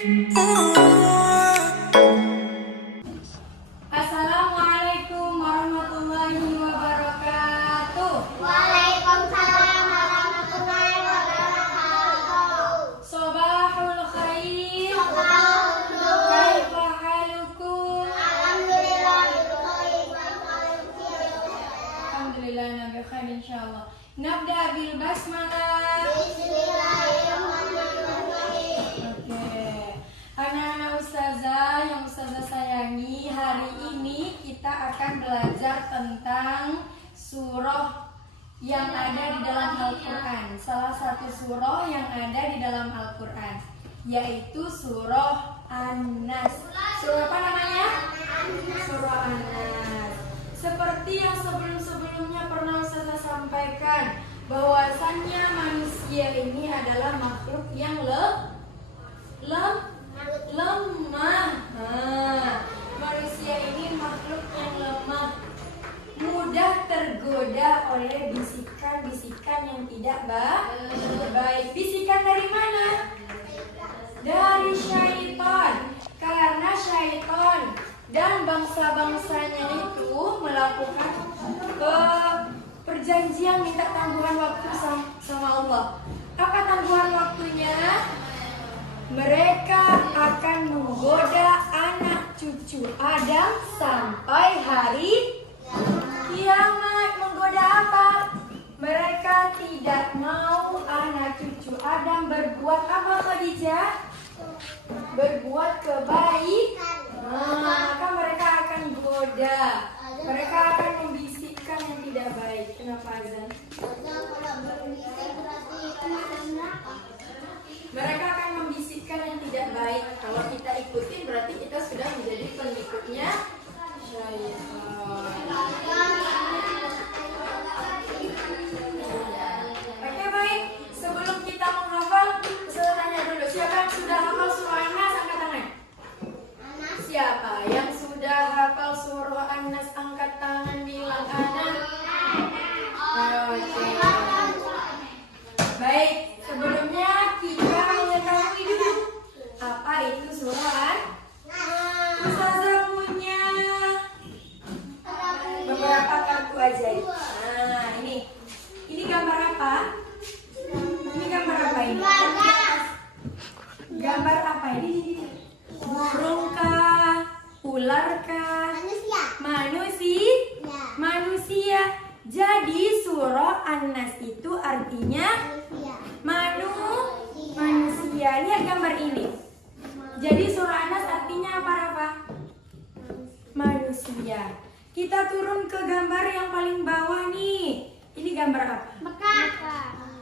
Assalamualaikum warahmatullahi wabarakatuh. Waalaikumsalam warahmatullahi wabarakatuh. Sobahul khair. Kaifa halukum? Alhamdulillah nabi khair insyaallah. Nabda bil basmalah. Anak-anak ustazah yang ustazah sayangi, hari ini kita akan belajar tentang surah yang ada di dalam Al-Quran. Salah satu surah yang ada di dalam Al-Quran, yaitu surah An-Nas. Surah apa namanya? Surah An-Nas. Seperti yang sebelum-sebelumnya pernah ustazah sampaikan, bahwasannya manusia ini adalah makhluk yang lemah. Manusia ini makhluk yang lemah, mudah tergoda oleh bisikan-bisikan yang tidak baik. Bisikan dari mana? Dari syaitan. Karena syaitan dan bangsa-bangsanya itu melakukan perjanjian minta tangguhan waktu sama Allah. Apa tangguhan waktunya? Mereka akan menggoda anak cucu Adam sampai hari kiamat. Menggoda apa? Mereka tidak mau anak cucu Adam berbuat apa, Khadijah? Berbuat kebaikan. Maka mereka akan goda. Mereka akan membisikkan yang tidak baik. Kenapa azan? Mereka akan membisikkan yang tidak baik. Kalau kita ikutin berarti kita sudah menjadi pengikutnya syaitan. Oke, baik. Sebelum kita menghafal, saya tanya dulu, siapa yang sudah hafal surah An-Nas? Angkat tangan. Siapa yang sudah hafal surah An-Nas? Angkat tangan, bilang ana. Oke. Baik, sebelumnya kita mengetahui dulu apa itu surah An-Nas. Ustazah punya beberapa kartu ajaib. Nah, ini gambar apa? Ini gambar apa ini? Gambar apa ini? Burung kah? Ular kah? Manusia. Jadi surah An-Nas itu artinya manusia. Lihat gambar ini. Jadi surah An-Nas artinya apa, Rafa? Manusia. Kita turun ke gambar yang paling bawah nih. Ini gambar apa?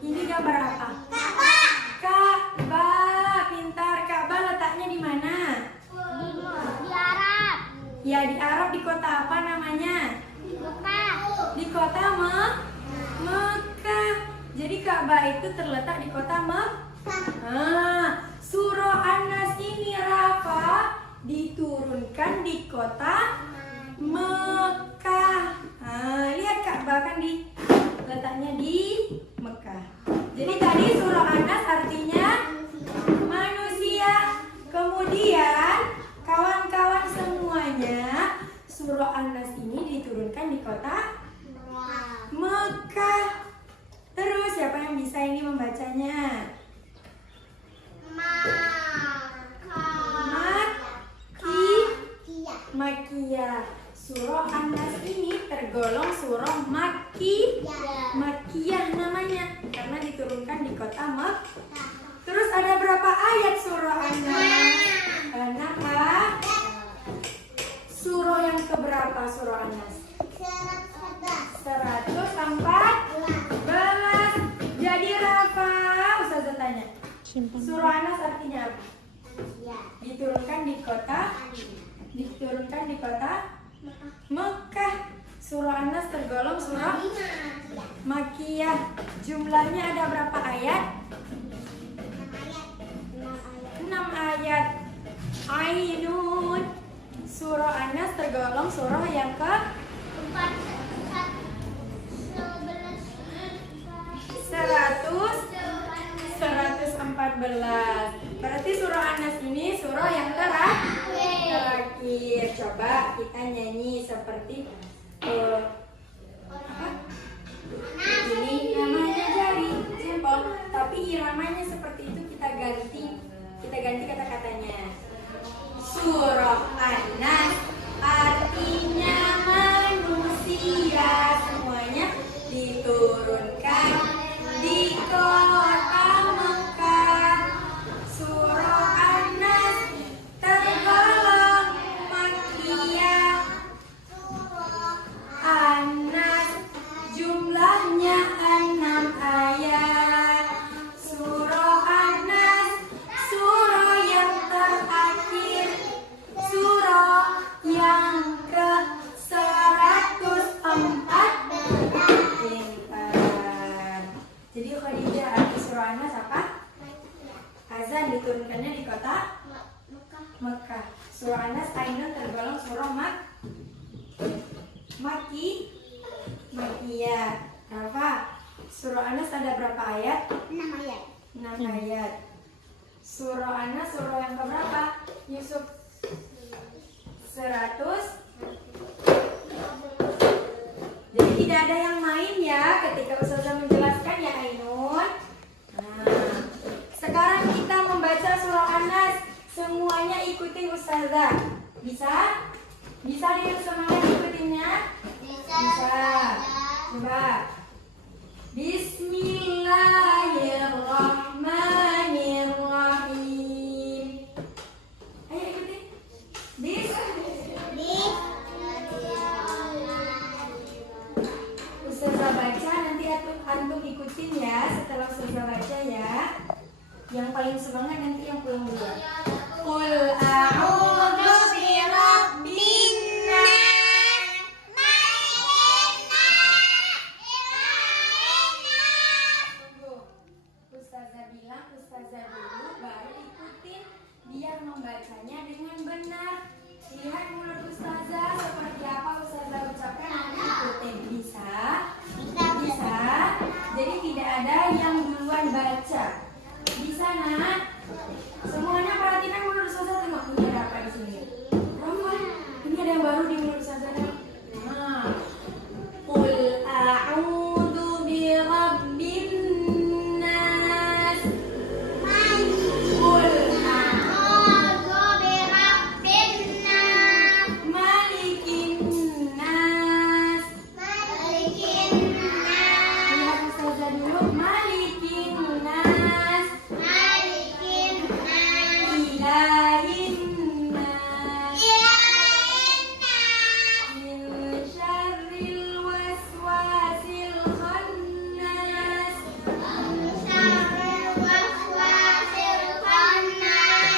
Ini gambar apa? Ka'bah. Pintar. Ka'bah letaknya di mana? Di Arab. Ya, di Arab. Di kota apa namanya? Mekah. Di kota Mekah. Jadi Ka'bah itu terletak di kota Mekah. Surah An-Nas ini, Rafa, diturunkan di kota Mekah. Lihat Ka'bah kan letaknya di Mekah. Jadi tadi surah An-Nas artinya manusia. Kemudian kawan-kawan semuanya, surah An-Nas ini diturunkan di kota Mekah. Terus siapa yang bisa ini membacanya? Makkiyah. Surah An-Nas ini tergolong surah Makkiyah namanya karena diturunkan di kota Mekah. Terus ada berapa ayat surah An-Nas? Kenapa? Surah yang keberapa surah An-Nas? 114. Jadi Rafa, Ustazah tanya, surah An-Nas artinya apa? Diturunkan di kota Mekah. Surah An-Nas tergolong surah Makkiyah. Jumlahnya ada berapa ayat? 6 ayat. Ainun. Surah An-Nas tergolong surah yang ke 114. Berarti surah An-Nas ini surah An-Nas apa? Azan, diturunkannya di kota Mekah. Surah An-Nas Ainun tergolong surah Makiyah. Rafa, surah An-Nas ada berapa ayat? 6 ayat. 6 ayat. Surah An-Nas surah yang keberapa? Yusuf 100. Jadi tidak ada yang main ya ketika Ustazah menjelaskan ya Ainun. Nah, sekarang kita membaca surah An-Nas. Semuanya ikutin Ustazah. Bisa? Bisa dengan semangat ikutinnya? Bisa. Coba. Bismillahirrahmanirrahim. Ayo ikutin. Ustazah baca, nanti antum ikutin ya. Setelah Ustazah baca ya. Yang paling semangat nanti yang pulang duluan. Qul a'udzu birabbin nas, tunggu. Ustazah bilang Ustazah dulu baru ikutin biar membacanya dengan benar. Lihat mulut Ustazah seperti apa Ustazah ucapkan, nanti ikutin. Bisa? Bisa? Jadi tidak ada yang duluan baca. Bisa nak? Semuanya perhatikan mulut Ustazah. Tengok ini ada apa di sini? Roman, ini ada yang baru di mulut Ustazah. Nah, Qul a'udzu birabbin nas. Qul A'udzu birabbin nas, malikin nas. malikin nas, Lihat Ustazah dulu. Malikin nas. malikin nas, Ilahin nas. ilahin nas, Min syarril waswasil khannas. syarril waswasil khannas,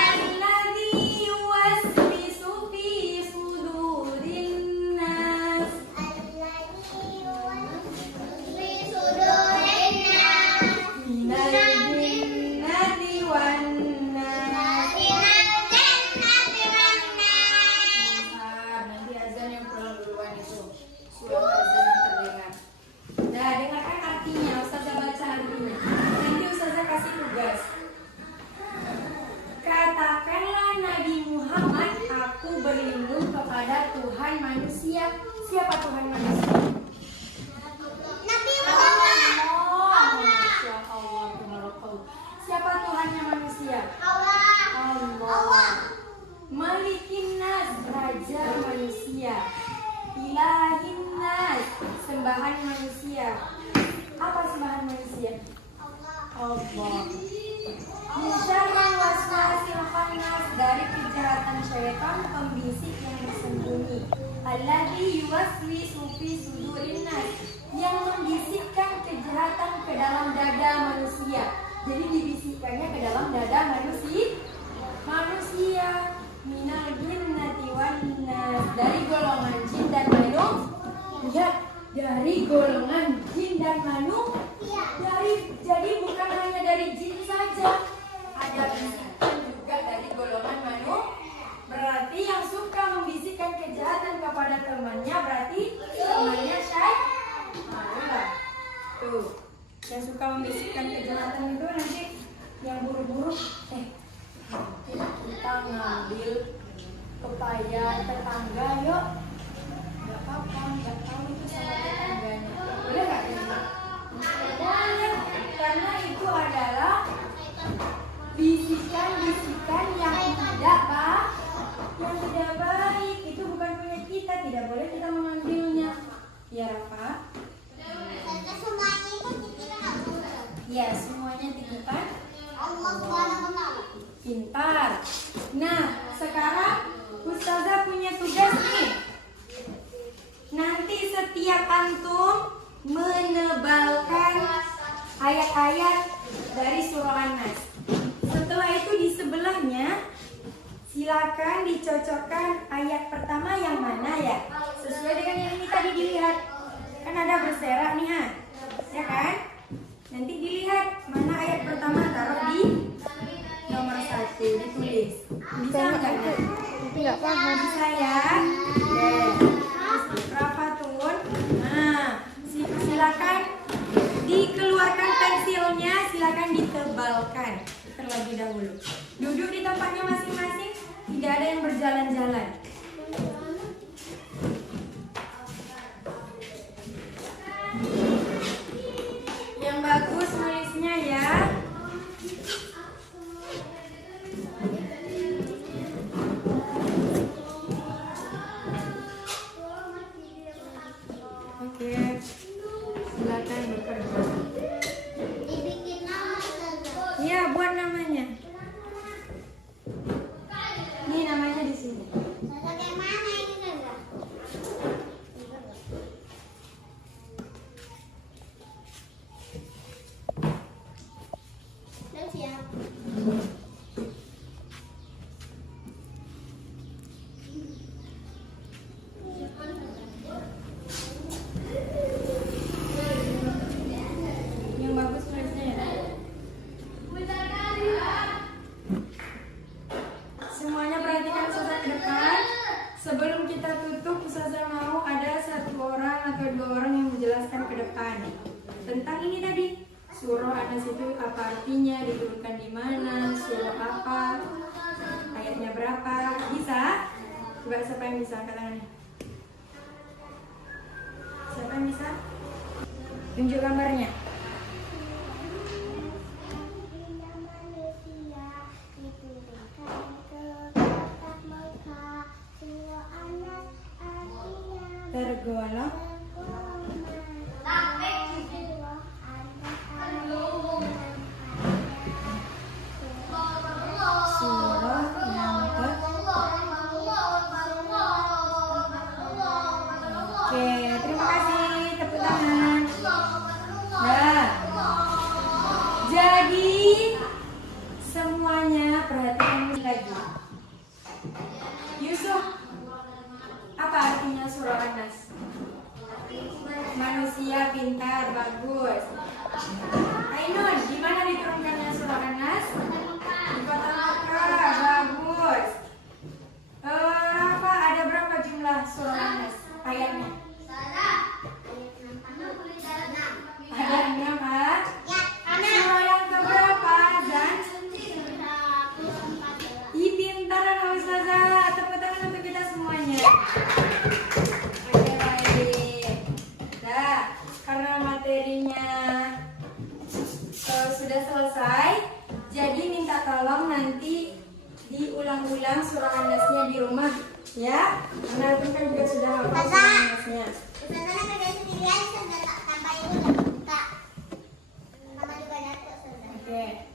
Alladzi yuwaswisu fi sudurin nas. fi sudurin nas, Minal jinnati wan nas. minal jannati wan nas. Nanti azan yang pulang duluan itu. Suara azan yang terdengar. Nah, dengarkan artinya. Ustazah baca artinya. Nanti Ustazah kasih tugas. Katakanlah Nabi Muhammad, aku berlindung kepada Tuhan manusia. Siapa Tuhan manusia? Nabi Muhammad, Masya Allah, tabarakallah. Siapa Tuhannya manusia? Allah, Allah. Malikin nas, raja manusia. Ilahin nas, sembahan manusia. Apa sembahan manusia? Allah. Min syarril waswasil khannas, dari kejahatan syaitan pembisik yang bersembunyi. Alladzi yuwaswisu fi sudurin nas, yang membisikkan kejahatan ke dalam dada manusia. Jadi dibisikkannya ke dalam dada manusia. Minal jinnati wan nas, dari golongan jin dan manusia. Lihat, dari golongan jin dan manusia. Jadi bukan hanya dari jin saja, ada bisikan juga dari golongan manusia. Berarti yang suka membisikkan kejahatan kepada temannya berarti temannya syaitan. Tuh, yang suka membisikkan kejahatan itu nanti yang buru-buru kita ngambil pepaya tetangga yuk. Gak apa-apa, gak tahu itu sama tetangganya. Boleh gak ini? Boleh, karena itu adalah bisikan-bisikan yang tidak baik. Itu bukan punya kita, tidak boleh kita mengambilnya. Ya Rafa? semuanya itu titipan Allah. Ya, semuanya titipan Allah SWT. pintar. Nah, sekarang Ustazah punya tugas nih. Nanti setiap antum menebalkan ayat-ayat dari surah An-Nas. Setelah itu di sebelahnya silakan dicocokkan ayat pertama yang mana ya, sesuai dengan yang ini tadi dilihat. Kan ada berserak nih ya kan? Nanti dilihat mana Bisa nggak? Nggak paham. Bisa ya? Oke. Rafatun. Nah, silakan dikeluarkan pensilnya, silakan ditebalkan terlebih dahulu. Duduk di tempatnya masing-masing, tidak ada yang berjalan-jalan. Yang bagus nulisnya ya. Oke, silakan bekerja. Dibikin nama Ustazah. Iya, buat namanya. Nih namanya di sini. Ustazah kayak mana ini Ustazah? Udah siap. Yang bagus nulisnya ya. Semuanya perhatikan Ustazah ke depan. Sebelum kita tutup, Ustazah mau ada 1 orang atau 2 orang yang menjelaskan ke depan tentang ini tadi. Surah An-Nas itu apa artinya, diturunkan di mana, surah apa, ayatnya berapa. Bisa? Coba siapa yang bisa angkat tangannya? Siapa yang bisa? Tunjuk gambarnya. Tergolong surah yang Oke, terima kasih, tepuk tangan. Nah, jadi semuanya perhatikan lagi. Yusuf, apa artinya surah An-Nas? Manusia pintar, bagus. Ainun, di mana diturunkannya surah An-Nas? Di kota Makkah, bagus. Rafa, ada berapa jumlah surah An-Nas ayatnya? Ada 6, ah? Surah yang keberapa, Zan? Ih, pintar anak Ustazah. Tepuk tangan untuk kita semuanya. Oke, baik. Nah, karena materinya sudah selesai, jadi minta tolong nanti diulang-ulang surah An-Nasnya di rumah, ya. Karena itu kan juga sudah hafal surah An-Nasnya. Ustazah kerja sendirian, Ustazah tak tambahin udah buka. Sama juga ada Ustazah. Oke.